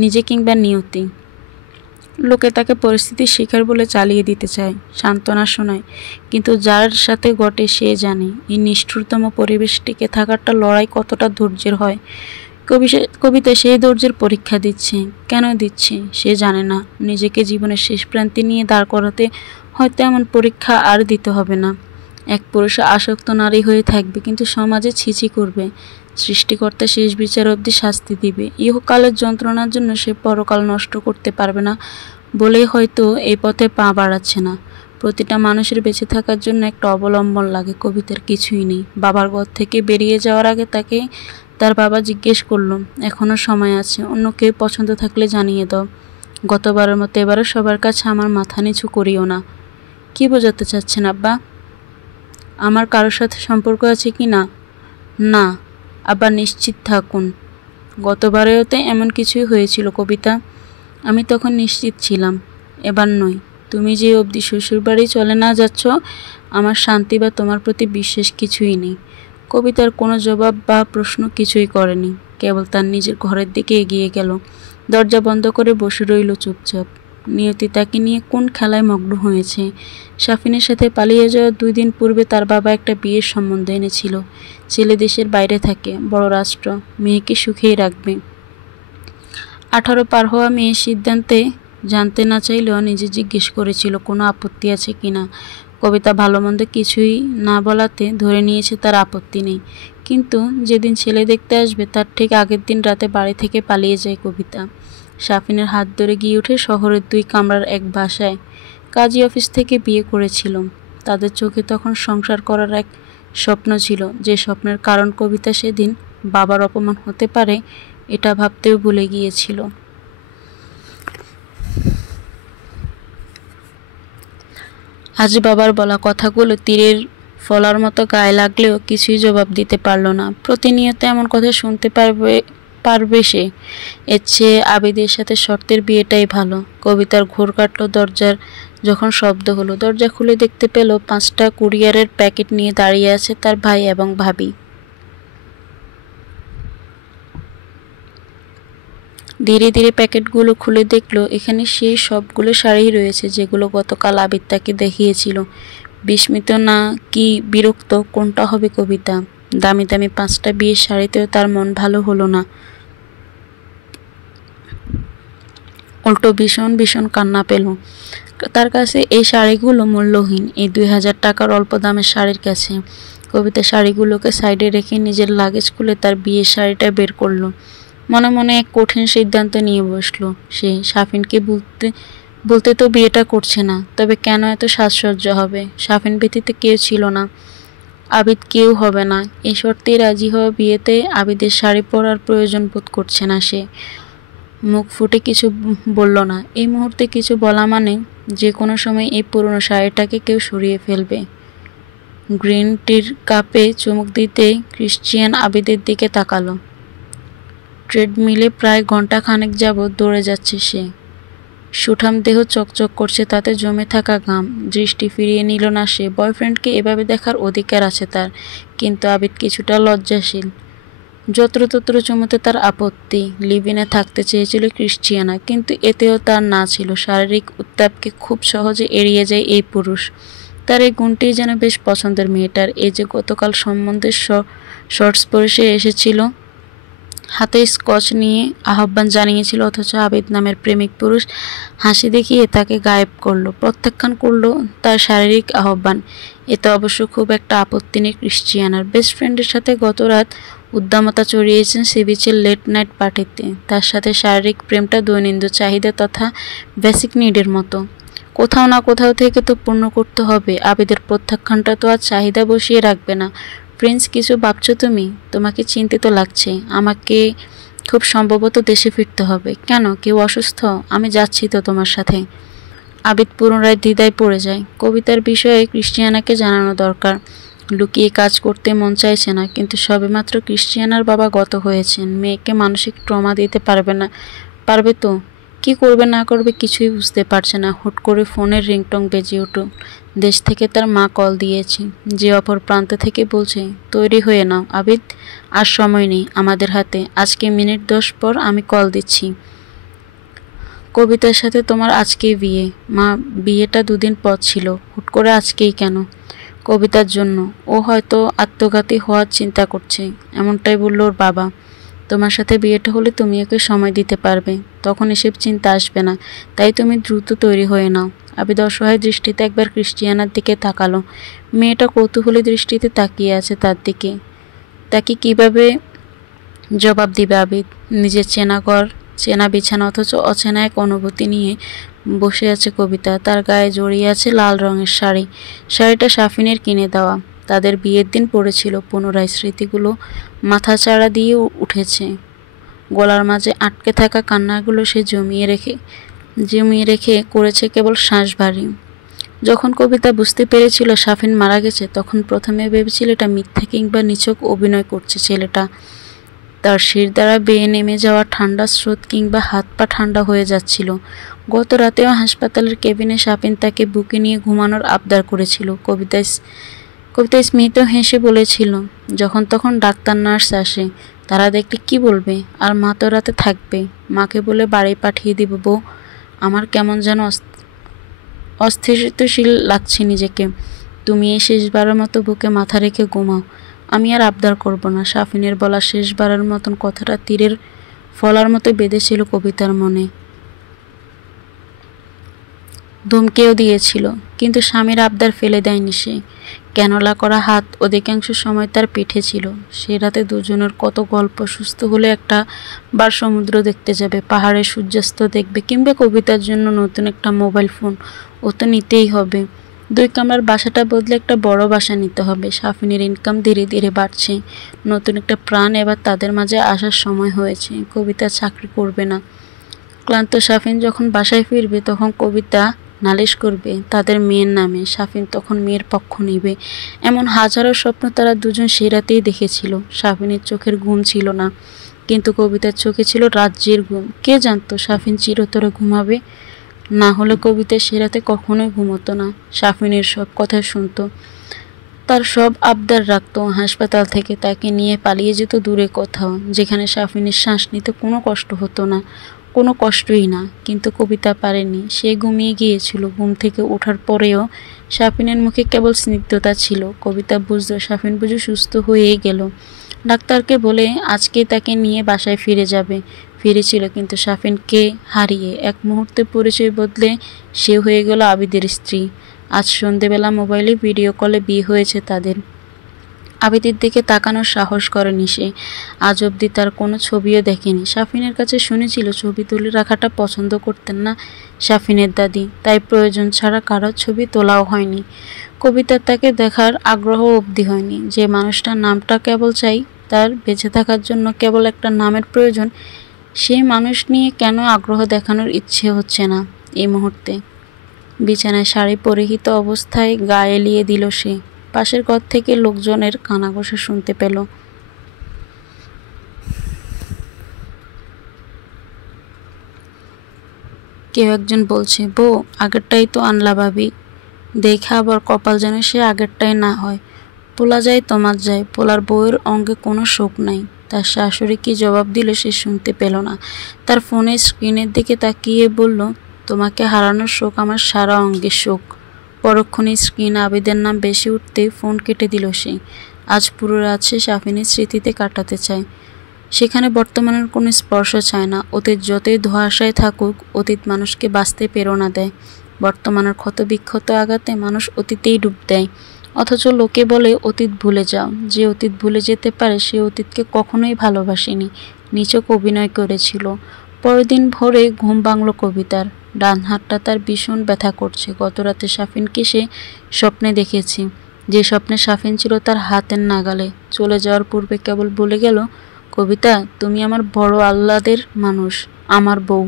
নিজে কিংবা নিয়তি। লোকে তাকে পরিস্থিতির শিকার বলে চালিয়ে দিতে চায়, সান্ত্বনা শোনায়, কিন্তু যার সাথে ঘটে সে জানে এই নিষ্ঠুরতম পরিবেশ টিকে থাকাটা লড়াই কতটা ধৈর্যের হয়। কবিতা সেই ধৈর্যের পরীক্ষা দিচ্ছে। কেন দিচ্ছে সে জানে না। নিজেকে জীবনের শেষ প্রান্তে নিয়ে দাঁড় করাতে হয়তো এমন পরীক্ষা আর দিতে হবে না। এক পুরুষে আসক্ত নারী হয়ে থাকবে, কিন্তু সমাজে ছিছি করবে। সৃষ্টিকর্তা শেষ বিচার অবধি শাস্তি দিবে। ইহকালের যন্ত্রণার জন্য সে পরকাল নষ্ট করতে পারবে না বলেই হয়তো এই পথে পা বাড়াচ্ছে না। প্রতিটা মানুষের বেঁচে থাকার জন্য একটা অবলম্বন লাগে, কবিতার কিছুই নেই। বাবার ঘর থেকে বেরিয়ে যাওয়ার আগে তাকে তার বাবা জিজ্ঞেস করলো, এখনো সময় আছে, অন্য কেউ পছন্দ থাকলে জানিয়ে দাও। গতবারের মতো এবারও সবার কাছে আমার মাথা নিচু করিও না। কি বোঝাতে চাচ্ছেন আব্বা? আমার কারোর সাথে সম্পর্ক আছে কি না? না। আবার নিশ্চিত থাকুন, গতবারেও তো এমন কিছুই হয়েছিল কবিতা, আমি তখন নিশ্চিত ছিলাম, এবার নই। তুমি যে অবধি শ্বশুরবাড়ি চলে না যাচ্ছ, আমার শান্তি বা তোমার প্রতি বিশ্বাস কিছুই নেই। কবিতার কোনো জবাব বা প্রশ্ন কিছুই করেনি, কেবল তার নিজের ঘরের দিকে এগিয়ে গেল। দরজা বন্ধ করে বসে রইল চুপচাপ। নিয়তি তাকে নিয়ে কোন খেলায় মগ্ন হয়েছে। শাফিনের সাথে পালিয়ে যাওয়া 2 দিন পূর্বে তার বাবা একটা বিয়ের সম্বন্ধ এনেছিল। ছেলে দেশের বাইরে থাকে, বড় রাষ্ট্র, মেয়েকে সুখেই রাখবে। 18 পার হওয়া মেয়ের সিদ্ধান্তে জানতে না চাইলেও নিজে জিজ্ঞেস করেছিল কোনো আপত্তি আছে কিনা। কবিতা ভালো মন্দ কিছুই না বলাতে ধরে নিয়েছে তার আপত্তি নেই, কিন্তু যেদিন ছেলে দেখতে আসবে তার ঠিক আগের দিন রাতে বাড়ি থেকে পালিয়ে যায় কবিতা। শাফিনের হাত ধরে গিয়ে ওঠে শহরের 2 কামরার এক বাসায়। কাজী অফিস থেকে বিয়ে করেছিল। তাদের চোখে তখন সংসার করার এক স্বপ্ন ছিল, যে স্বপ্নের কারণ কবিতা সেদিন বাবার অপমান হতে পারে এটা ভাবতেও ভুলে গিয়েছিল। আজ বাবার বলা কথাগুলো তীরের ফলার মতো গায়ে লাগলেও কিছুই জবাব দিতে পারল না। প্রতিনিয়ত এমন কথা শুনতে পারবে সে। এর চেয়ে আবিদের সাথে শর্তের বিয়েটাই ভালো। কবিতার ঘোর কাটল দরজার যখন শব্দ হলো। দরজা খুলে দেখতে পেল 5টা কুরিয়ারের প্যাকেট নিয়ে দাঁড়িয়ে আছে তার ভাই এবং ভাবি। ধীরে ধীরে প্যাকেটগুলো খুলে দেখল এখানে সেই সবগুলো শাড়ি রয়েছে যেগুলো গতকাল আবিদ তাকে দেখিয়েছিল। বিস্মিত না কি বিরক্ত কোনটা হবে কবিতা? দামি দামি 5টা বিয়ের শাড়িতেও তার মন ভালো হলো না, উল্টো ভীষণ ভীষণ কান্না পেল। তার কাছে এই শাড়িগুলো মূল্যহীন, এই 2000 টাকার অল্প দামের শাড়ির কাছে। কবিতা শাড়িগুলোকে সাইডে রেখে নিজের লাগেজ খুলে তার বিয়ের শাড়িটা বের করলো। মনে মনে এক কঠিন সিদ্ধান্ত নিয়ে বসলো সে। শাফিনকে বলতে তো বিয়েটা করছে না, তবে কেন এত সাজসজ্জা হবে? শাফিন ব্যতীত কেউ ছিল না, আবিদ কেউ হবে না। এই শর্তেই রাজি হওয়া বিয়েতে আবিদের শাড়ি পরার প্রয়োজন বোধ করছে না সে। মুখ ফুটে কিছু বলল না। এই মুহূর্তে কিছু বলা মানে যে কোনো সময় এই পুরনো শাড়িটাকে কেউ সরিয়ে ফেলবে। গ্রিন টির কাপে চুমুক দিতেই ক্রিশ্চিয়ান আবিদের দিকে তাকালো। ট্রেডমিলে প্রায় ঘণ্টাখানেক যাবৎ দৌড়ে যাচ্ছে সে। সুঠাম দেহ চকচক করছে, তাতে জমে থাকা ঘাম। দৃষ্টি ফিরিয়ে নিল না সে। বয়ফ্রেন্ডকে এভাবে দেখার অধিকার আছে তার, কিন্তু আবিদ কিছুটা লজ্জাশীল। যত্রতত্র চুমুতে তার আপত্তি। লিভ-ইনে থাকতে চেয়েছিল ক্রিশ্চিয়ানা, কিন্তু এতেও তার না ছিল। শারীরিক উত্তাপকে খুব সহজে এড়িয়ে যায় এই পুরুষ। তার এই গুণটিই যেন বেশ পছন্দের মেয়েটার। এই যে গতকাল সম্বন্ধের শর্টস পরে সে এসেছিল, হাতে স্কচ নিয়ে আহ্বান জানিয়েছিল, অথচ আবিদ নামের প্রেমিক পুরুষ হাসি দেখিয়ে তাকে গায়েব করলো, প্রত্যাখ্যান করলো তার শারীরিক আহ্বান। এতে অবশ্য খুব একটা আপত্তি নেই ক্রিশ্চিয়ানার। বেস্ট ফ্রেন্ডের সাথে গত রাত উদ্দামতা চড়িয়েছেন সি বিচের লেট নাইট পার্টিতে। তার সাথে শারীরিক প্রেমটা দৈনন্দিন চাহিদা তথা বেসিক নিডের মতো। কোথাও না কোথাও থেকে তো পূর্ণ করতে হবে। আবিদের প্রত্যাখ্যানটা তো আর চাহিদা বসিয়ে রাখবে না। প্রিন্স, কিছু ভাবছো তুমি? তোমাকে চিন্তিত লাগছে। আমাকে খুব সম্ভবত দেশে ফিরতে হবে। কেন, কেউ অসুস্থ? আমি যাচ্ছি তো তোমার সাথে। আবিদ পুনরায় দ্বিধায় পড়ে যায়। কবিতার বিষয়ে ক্রিশ্চিয়ানাকে জানানো দরকার। লুকিয়ে কাজ করতে মন চাইছে না, কিন্তু সবেমাত্র ক্রিশ্চিয়ানার বাবা গত হয়েছেন। মেয়েকে মানসিক ট্রমা দিতে পারবে তো? কি করবে না করবে কিছুই বুঝতে পারছে না। হুট করে ফোনের রিংটং বেজে উঠল। দেশ থেকে তার মা কল দিয়েছে, যে অপর প্রান্ত থেকে বলছে, তৈরি হয়ে নাও আবিদ, আর সময় নেই আমাদের হাতে। আজকে মিনিট 10 পর আমি কল দিচ্ছি। কবিতার সাথে তোমার আজকেই বিয়ে। মা, বিয়েটা 2 দিন পর ছিল, হুট করে আজকেই কেন? কবিতার জন্য। ও হয়তো আত্মঘাতী হওয়ার চিন্তা করছে, এমনটাই বলল ওর বাবা। তোমার সাথে বিয়েটা হলে তুমি ওকে সময় দিতে পারবে, তখন এসব চিন্তা আসবে না। তাই তুমি দ্রুত তৈরি হয়ে নাও। আবিদ অসহায় দৃষ্টিতে একবার ক্রিশ্চিয়ানার দিকে তাকালো। মেয়েটা কৌতূহলী দৃষ্টিতে তাকিয়ে আছে তার দিকে। তাকে কিভাবে জবাব দিবে আবিদ? নিজের চেনা ঘর, চেনা বিছানা, অথচ অচেনা এক অনুভূতি নিয়ে বসে আছে কবিতা। তার গায়ে জড়িয়ে আছে লাল রঙের শাড়ি। শাড়িটা সাফিনের কিনে দেওয়া, তাদের বিয়ের দিন পড়েছিল। পুনরায় স্মৃতিগুলো মাথাচাড়া দিয়ে উঠেছে। গলার মাঝে আটকে থাকা কান্নাগুলো সে জমিয়ে রেখে করেছে কেবল শ্বাস ভারী। যখন কবিতা বুঝতে পেরেছিল সাফিন মারা গেছে, তখন প্রথমে ভেবেছিল এটা মিথ্যে কিংবা নিছক অভিনয় করছে ছেলেটা। তার শির দ্বারা বেয়ে নেমে যাওয়া ঠান্ডা স্রোত কিংবা হাত পা ঠান্ডা হয়ে যাচ্ছিল। গত রাতেও হাসপাতালের কেবিনে সাফিন তাকে বুকে নিয়ে ঘুমানোর আবদার করেছিল। কবিতা স্মিত হেসে বলেছিল, যখন তখন ডাক্তার নার্স আসে, তারা দেখলে কি বলবে? আর মা তো রাতে থাকবে। মাকে বলে বাড়ি পাঠিয়ে দিব বউ। আমার কেমন যেন অস্থিতিশীল লাগছে নিজেকে। তুমি এই শেষবারের মতো বুকে মাথা রেখে ঘুমাও। আমি আর আবদার করব না। সাফিনের বলা শেষবারের মতন কথাটা তীরের ফলার মতো বেঁধেছিল কবিতার মনে। ধমকেও দিয়েছিল, কিন্তু স্বামীর আবদার ফেলে দেয়নি সে। ক্যানোলা করা হাত অধিকাংশ সময় তার পিঠে ছিল। সে রাতে দুজনের কত গল্প। সুস্থ হলে একটা বার সমুদ্র দেখতে যাবে, পাহাড়ে সূর্যাস্ত দেখবে, কিংবা কবিতার জন্য নতুন একটা মোবাইল ফোন ও তো নিতেই হবে। 2 কামরার বাসাটা বদলে একটা বড় বাসা নিতে হবে। সাফিনের ইনকাম ধীরে ধীরে বাড়ছে। নতুন একটা প্রাণ এবার তাদের মাঝে আসার সময় হয়েছে। কবিতা চাকরি করবে না। ক্লান্ত সাফিন যখন বাসায় ফিরবে, তখন কবিতা নালিশ করবে তাদের মেয়ের নামে। সাফিন তখন মেয়ের পক্ষ নেবে। এমন হাজারো স্বপ্ন তারা দুজন সেই রাতেই দেখেছিল। সাফিনের চোখের ঘুম ছিল না, কিন্তু কবিতার চোখে ছিল রাজ্যের ঘুম। কে জানতো সাফিন চিরতরে ঘুমাবে? না হলে কবিতা সে রাতে কখনোই ঘুমতো না। সাফিনের সব কথা শুনতো, তার সব আবদার রাখতো। হাসপাতাল থেকে তাকে নিয়ে পালিয়ে যেত দূরে কোথাও, যেখানে সাফিনের শ্বাস নিতে কোনো কষ্ট হতো না, কোনো কষ্টই না। কিন্তু কবিতা পারেনি। সে ঘুমিয়ে গিয়েছিল। ঘুম থেকে ওঠার পরেও সাফিনের মুখে কেবল স্নিগ্ধতা ছিল। কবিতা বুঝলো সাফিন বুঝি সুস্থ হয়েই গেল। ডাক্তারকে বলে আজকে তাকে নিয়ে বাসায় ফিরেছিল, কিন্তু সাফিনকে হারিয়ে এক মুহূর্তে পরিচয় বদলে সে হয়ে গেল আবিদের স্ত্রী। আজ সন্ধেবেলা মোবাইলে ভিডিও কলে বিয়ে হয়েছে তাদের। আবিদের দিকে তাকানোর সাহস করেনি সে। আজ অবধি তার কোনো ছবিও দেখেনি। সাফিনের কাছে শুনেছিল ছবি তুলে রাখাটা পছন্দ করতেন না সাফিনের দাদি, তাই প্রয়োজন ছাড়া কারো ছবি তোলাও হয়নি। কবিতার তাকে দেখার আগ্রহ অবধি হয়নি। যে মানুষটার নামটা কেবল চাই, তার বেঁচে থাকার জন্য কেবল একটা নামের প্রয়োজন, সেই মানুষ নিয়ে কেন আগ্রহ দেখানোর ইচ্ছে হচ্ছে না এই মুহূর্তে। বিছানায় শাড়ি পরিহিত অবস্থায় গা এলিয়ে দিল সে। পাশের ঘর থেকে লোকজনের কানাঘুষা শুনতে পেল। কেউ একজন বলছে, বউ আগেরটাই তো আনলা ভাবি, দেখা আবার কপাল যেন সে আগেরটাই না হয়। পোলা যায় তোমার যায়, পোলার বউয়ের অঙ্গে কোনো শোক নাই। তার শাশুড়ি কি জবাব দিল সে শুনতে পেল না। তার ফোনের স্ক্রিনের দিকে তাকিয়ে বলল, তোমাকে হারানোর শোক আমার সারা অঙ্গের শোক। পরক্ষণে স্ক্রিন আবিদের নাম বেশি উঠতেই ফোন কেটে দিল সে। আজ পুরো রাত সে শাফিনের স্মৃতিতে কাটাতে চায়। সেখানে বর্তমানের কোনো স্পর্শ চায় না। অতীত যতই ধোঁয়াশায় থাকুক, অতীত মানুষকে বাঁচতে প্রেরণা দেয়। বর্তমানের ক্ষত বিক্ষত আঘাতে মানুষ অতীতেই ডুব দেয়। অথচ লোকে বলে অতীত ভুলে যাও। যে অতীত ভুলে যেতে পারে সে অতীতকে কখনোই ভালোবাসেনি, নিছক অভিনয় করেছিল। পরের দিন ভোরে ঘুম ভাঙল কবিতার। ডান হাতটা তার ভীষণ ব্যথা করছে। গত রাতে শাফিনকে সে স্বপ্নে দেখেছে। যে স্বপ্নে শাফিন ছিল তার হাতের নাগালে। চলে যাওয়ার পূর্বে কেবল বলে গেল, কবিতা তুমি আমার বড় আহ্লাদের মানুষ, আমার বউ।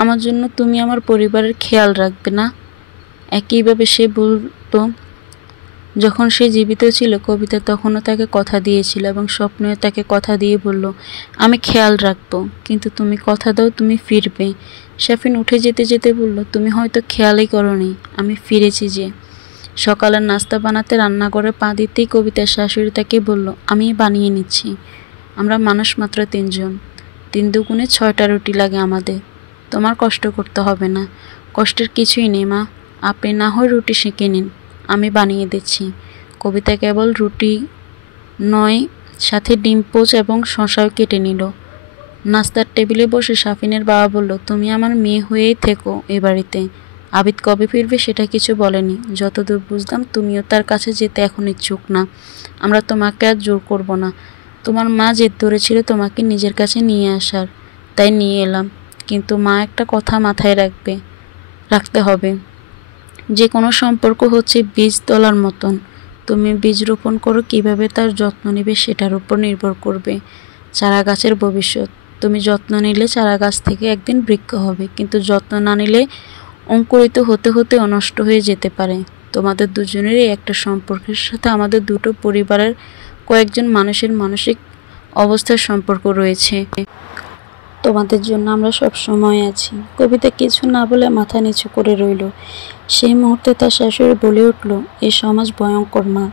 আমার জন্য তুমি আমার পরিবারের খেয়াল রাখবে না? একইভাবে সে বলতো যখন সে জীবিত ছিল। কবিতা তখনও তাকে কথা দিয়েছিল এবং স্বপ্নেও তাকে কথা দিয়ে বলল, আমি খেয়াল রাখবো, কিন্তু তুমি কথা দাও তুমি ফিরবে। শাফিন উঠে যেতে যেতে বলল, তুমি হয়তো খেয়ালই করনি, আমি ফিরেছি যে। সকালের নাস্তা বানাতে রান্নাঘরে পা দিতেই কবিতার শাশুড়ি তাকে বলল, আমি বানিয়ে নিচ্ছি। আমরা মানুষ মাত্র 3 জন, 3 দুগুণে 6টা রুটি লাগে আমাদের। তোমার কষ্ট করতে হবে না। কষ্টের কিছুই নেই মা, আপনি না হয় রুটি সেঁকে নিন, আমি বানিয়ে দিচ্ছি। কবিতা কেবল রুটি নয়, সাথে ডিম পোচ এবং শশাও কেটে নিল। নাস্তার টেবিলে বসে শাফিনের বাবা বলল, তুমি আমার মেয়ে হয়েই থেকো এ বাড়িতে। আবিদ কবে ফিরবে সেটা কিছু বলেনি। যতদূর বুঝলাম তুমিও তার কাছে যেতে এখন ইচ্ছুক না। আমরা তোমাকে আর জোর করব না। তোমার মা জেদ ধরেছিল তোমাকে নিজের কাছে নিয়ে আসার, তাই নিয়ে এলাম। কিন্তু মা একটা কথা মাথায় রাখতে হবে, যে কোনো সম্পর্ক হচ্ছে বীজ তলার মতন। তুমি বীজ রোপণ করো, কিভাবে তার যত্ন নেবে সেটার উপর নির্ভর করবে চারা গাছের ভবিষ্যৎ। তুমি যত্ন নিলে চারা গাছ থেকে একদিন বৃক্ষ হবে, কিন্তু যত্ন না নিলে অঙ্কুরিত হতে হতে নষ্ট হয়ে যেতে পারে। তোমাদের দুজনেরই একটা সম্পর্কের সাথে আমাদের দুটো পরিবারের কয়েকজন মানুষের মানসিক অবস্থার সম্পর্ক রয়েছে। তোমাদের জন্য আমরা সব সময় আছি। কবিতা কিছু না বলে মাথা নিচু করে রইল। সেই মুহূর্তে তার শাশুড়ি বলে উঠল, এই সমাজ ভয়ঙ্কর মা,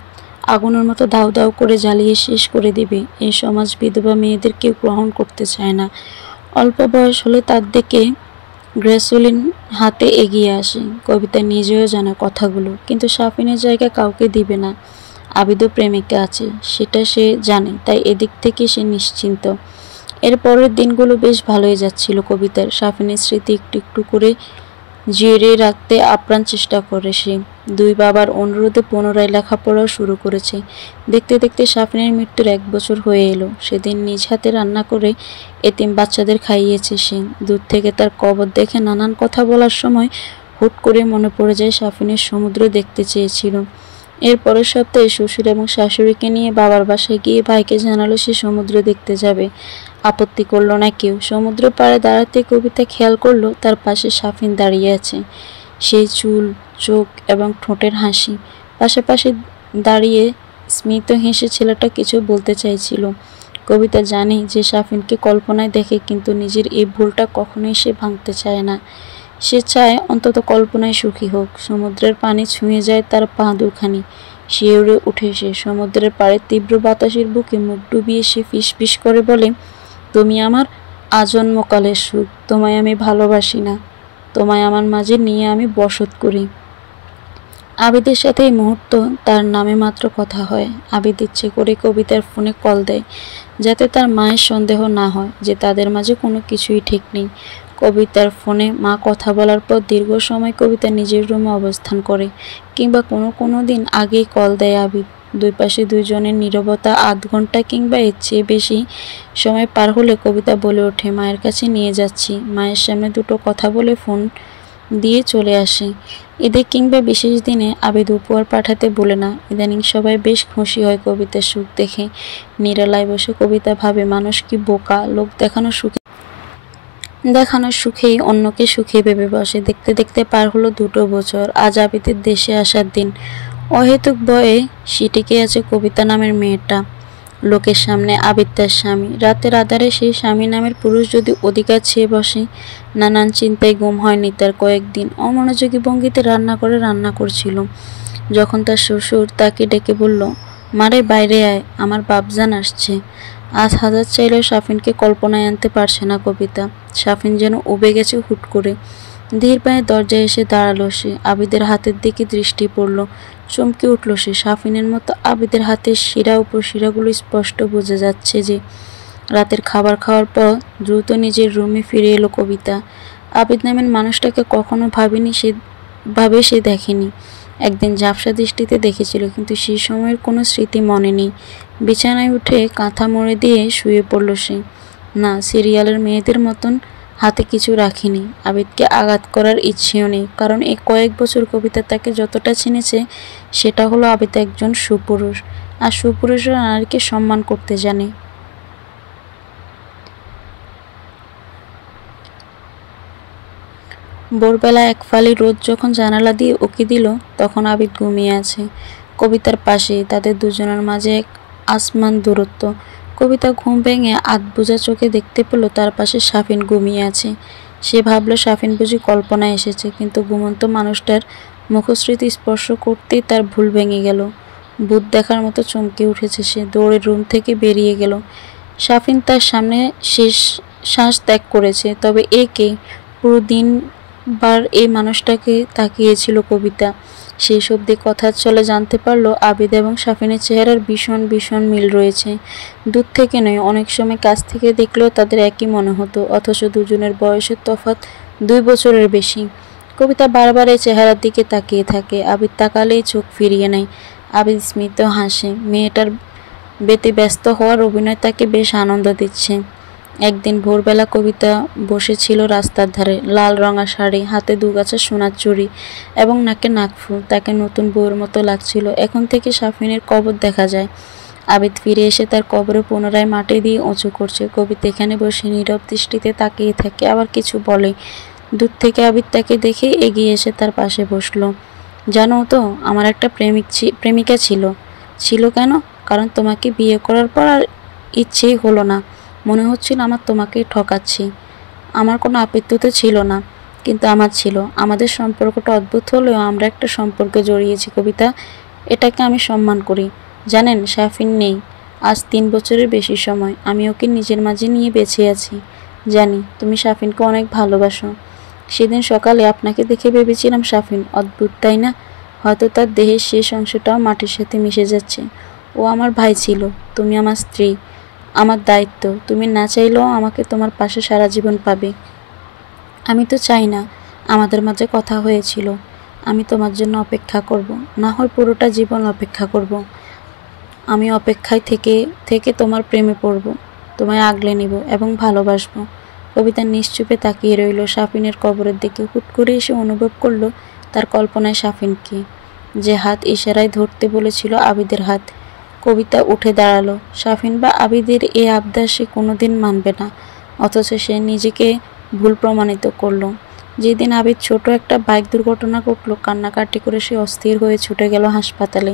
আগুনের মতো দাউ দাউ করে জ্বালিয়ে শেষ করে দিবে। এই সমাজ বিধবা মেয়েদের কেউ গ্রহণ করতে চায় না। অল্প বয়স হলে তার দিকে গ্যাসোলিন হাতে এগিয়ে আসে। কবিতা নিজেও জানে কথাগুলো, কিন্তু শাফিনের জায়গা কাউকে দিবে না। আবিদও প্রেমিকা আছে, সেটা সে জানে, তাই এদিক থেকে সে নিশ্চিন্ত। এর পরের দিনগুলো বেশ ভালোই যাচ্ছিল কবিতার। শাফিনের স্মৃতি একটু একটু করে জিয়ে রাখতে আপ্রাণ চেষ্টা করে সে। 2 বাবার অনুরোধে পুনরায় লেখাপড়াও শুরু করেছে। দেখতে দেখতে শাফিনের মৃত্যুর 1 বছর হয়ে এলো। সেদিন নিজ হাতে রান্না করে এতিম বাচ্চাদের খাইয়েছে সে। দূর থেকে তার কবর দেখে নানান কথা বলার সময় হুট করে মনে পড়ে যায় শাফিনের সমুদ্র দেখতে চেয়েছিল। এর পরের সপ্তাহে শ্বশুর এবং শাশুড়িকে নিয়ে বাবার বাসায় গিয়ে ভাইকে জানালো সে সমুদ্র দেখতে যাবে। আপত্তি করলো না কেউ। সমুদ্র পাড়ে দাঁড়াতে কবিতা খেয়াল করলো তার পাশে শাফিন দাঁড়িয়ে আছে। সেই চুল, চোখ এবং ঠোঁটের হাসি। পাশাপাশি দাঁড়িয়ে স্মিত হেসে ছেলেটা কিছু বলতে চাইছিল। কবিতা জানে যে শাফিনকে কল্পনায় দেখে, কিন্তু নিজের এই ভুলটা কখনোই সে ভাঙতে চায় না। সে চায় অন্তত কল্পনায় সুখী হোক। সমুদ্রের পানি ছুঁয়ে যায় তার পা দুখানি। শিউরে উঠে সে। সমুদ্রের পাড়ে তীব্র বাতাসের বুকে মুখ ডুবিয়ে সে ফিসফিস করে বলে, তুমি আমার আজন্মকালের সুখ, তোমায় আমি ভালোবাসি না, তোমায় আমার মাঝে নিয়ে আমি বসত করি। আবিদের সাথে এই মুহূর্ত তার নামে মাত্র কথা হয়। আবিদ ইচ্ছে করে কবিতার ফোনে কল দেয়, যাতে তার মায়ের সন্দেহ না হয় যে তাদের মাঝে কোনো কিছুই ঠিক নেই। কবিতার ফোনে মা কথা বলার পর দীর্ঘ সময় কবিতা নিজের রুমে অবস্থান করে, কিংবা কোনো দিন আগেই কল দেয় আবিদ। 2 পাশে 2 জনের নীরবতা 8 ঘন্টা কিংবা এর চেয়ে বেশি সময় পার হলে কবিতা বলে ওঠে, মায়ের কাছে নিয়ে যাচ্ছি। মায়ের সামনে দুটো কথা বলে ফোন দিয়ে চলে আসে। ঈদে কিংবা বিশেষ দিনে আবিদ উপহার পাঠাতে বলে না। ইদানিং সবাই বেশ খুশি হয় কবিতার সুখ দেখে। নিরালায় বসে কবিতা ভাবে, মানুষ কি বোকা, লোক দেখানোর সুখেই অন্যকে সুখী ভেবে বসে। দেখতে দেখতে পার হলো 2 বছর। আজ আবিদের দেশে আসার দিন। অহেতুক ভয়ে সিটিকে আছে কবিতা নামের মেয়েটা। লোকের সামনে আবিদ তার স্বামী, রাতের আধারে সেই স্বামী নামের পুরুষ যদি অধিকার ছেয়ে বসে। নানান চিন্তায় ঘুম হয়নি তার কয়েকদিন। অমনোযোগী ভঙ্গিতে রান্না করছিল, যখন তার শ্বশুর তাকে ডেকে বলল, মারে বাইরে আয়, আমার বাপজান আসছে। আজ হাজার চাইলেও সাফিনকে কল্পনায় আনতে পারছে না কবিতা। সাফিন যেন উবে গেছে হুট করে। ধীর পায়ে দরজায় এসে দাঁড়ালো সে। আবিদের হাতের দিকে দৃষ্টি পড়ল। চমকে উঠল সে। সাফিনের মতো আবিদের হাতের শিরা উপশিরাগুলো স্পষ্ট বোঝা যাচ্ছে যে। রাতের খাবার খাওয়ার পর দ্রুত নিজের রুমে ফিরে এলো কবিতা। আবিদ নামের মানুষটাকে কখনো সে দেখেনি। একদিন ঝাপসা দৃষ্টিতে দেখেছিল, কিন্তু সেই সময়ের কোনো স্মৃতি মনে নেই। বিছানায় উঠে কাঁথা মুড়ে দিয়ে শুয়ে পড়ল সে। না, সিরিয়ালের মেয়েদের মতন হাতে কিছু রাখিনি। আবিদকে আঘাত করার ইচ্ছেও নেই, কারণ এই কয়েক বছর কবিতা তাকে যতটা চিনেছে সেটা হলো আবিদ একজন সুপুরুষ, আর সুপুরুষরা নারীকে সম্মান করতে জানে। ভোরবেলা এক ফালি রোদ যখন জানালা দিয়ে উকি দিল, তখন আবিদ ঘুমিয়ে আছে কবিতার পাশে। তাদের দুজনের মাঝে এক আসমান দূরত্ব। কবিতা ঘুম ভেঙে আধবুঝা চোখে দেখতে পেল তার পাশে সাফিন ঘুমিয়ে আছে। সে ভাবল সাফিন বুঝি কল্পনায় এসেছে, কিন্তু ঘুমন্ত মানুষটার মুখশ্রীতি স্পর্শ করতেই তার ভুল ভেঙে গেল। ভূত দেখার মতো চমকে উঠেছে সে। দৌড়ে রুম থেকে বেরিয়ে গেল। সাফিন তার সামনে শেষ শ্বাস ত্যাগ করেছে। তবে এ কে? পুরো দিনবার এই মানুষটাকে তাকিয়েছিল কবিতা। শেষ অবধি কথার চলে জানতে পারল আবিদ এবং সাফিনের চেহারার ভীষণ মিল রয়েছে। দূর থেকে নয়, অনেক সময় কাছ থেকে দেখলেও তাদের একই মনে হতো, অথচ দুজনের বয়সের তফাৎ 2 বছরের বেশি। কবিতা বারবার এই চেহারার দিকে তাকিয়ে থাকে। আবিদ তাকালেই চোখ ফিরিয়ে নেয়। আবিদ স্মিত হাসে। মেয়েটার বেতে ব্যস্ত হওয়ার অভিনয় তাকে বেশ আনন্দ দিচ্ছে। একদিন ভোরবেলা কবিতা বসেছিল রাস্তার ধারে, লাল রঙা শাড়ি, হাতে 2 গাছা সোনার চুড়ি এবং নাকে নাকফুল। তাকে নতুন বউয়ের মতো লাগছিল। এখন থেকে সাফিনের কবর দেখা যায়। আবিদ ফিরে এসে তার কবরে পুনরায় মাটি দিয়ে উঁচু করছে। কবিতা এখানে বসে নীরব দৃষ্টিতে তাকিয়ে থাকে, আবার কিছু বলে। দূর থেকে আবিদ তাকে দেখে এগিয়ে এসে তার পাশে বসলো। জানো তো, আমার একটা প্রেমিকা ছিল। ছিল কেন? কারণ তোমাকে বিয়ে করার পর আর ইচ্ছেই হলো না। মনে হচ্ছিল আমার তোমাকেই ঠকাচ্ছি। আমার কোনো আপত্তি ছিল না, কিন্তু আমার ছিল। আমাদের সম্পর্কটা অদ্ভুত হলেও আমরা একটা সম্পর্কে জড়িয়েছি কবিতা। এটাকে আমি সম্মান করি। জানেন, সাফিন নেই আজ 3 বছরের বেশি সময়। আমি ওকে নিজের মাঝে নিয়ে বেঁচে আছি। জানি তুমি সাফিনকে অনেক ভালোবাসো। সেদিন সকালে আপনাকে দেখে ভেবেছিলাম সাফিন। অদ্ভুত তাই না? হয়তো তার দেহের শেষ অংশটাও মাটির সাথে মিশে যাচ্ছে। ও আমার ভাই ছিল, তুমি আমার স্ত্রী, আমার দায়িত্ব। তুমি না চাইলেও আমাকে তোমার পাশে সারা জীবন পাবে। আমি তো চাই না। আমাদের মাঝে কথা হয়েছিল, আমি তোমার জন্য অপেক্ষা করব, না হয় পুরোটা জীবন অপেক্ষা করব। আমি অপেক্ষায় থেকে থেকে তোমার প্রেমে পড়ব, তোমায় আগলে নিব এবং ভালোবাসব। কবিতা নিশ্চুপে তাকিয়ে রইল সাফিনের কবরের দিকে। হুট করে এসে অনুভব করলো তার কল্পনায় সাফিনকে, যে হাত ইশারায় ধরতে বলেছিল আবিদের হাত। কবিতা উঠে দাঁড়ালো। সাফিন বা আবিদের এই আবদার সে কোনোদিন মানবে না, অথচ সে নিজেকে ভুল প্রমাণিত করলো। যেদিন আবিদ ছোট একটা বাইক দুর্ঘটনা ঘটলো, কান্নাকাটি করে সে অস্থির হয়ে ছুটে গেল হাসপাতালে।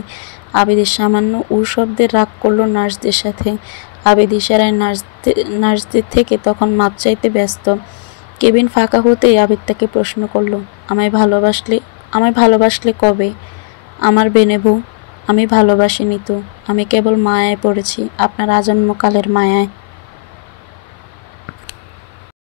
আবিদের সামান্য শব্দে রাগ করলো নার্সদের সাথে। আবিদ ইশারায় নার্সদের থেকে তখন মাপ চাইতে ব্যস্ত। কেবিন ফাঁকা হতেই আবিদ তাকে প্রশ্ন করলো, আমায় ভালোবাসলে কবে? আমার বেনেবু, আমি ভালোবাসিনি তো। আমি কেবল মায়ায় পড়েছি, আপনার আজন্মকালের মায়ায়।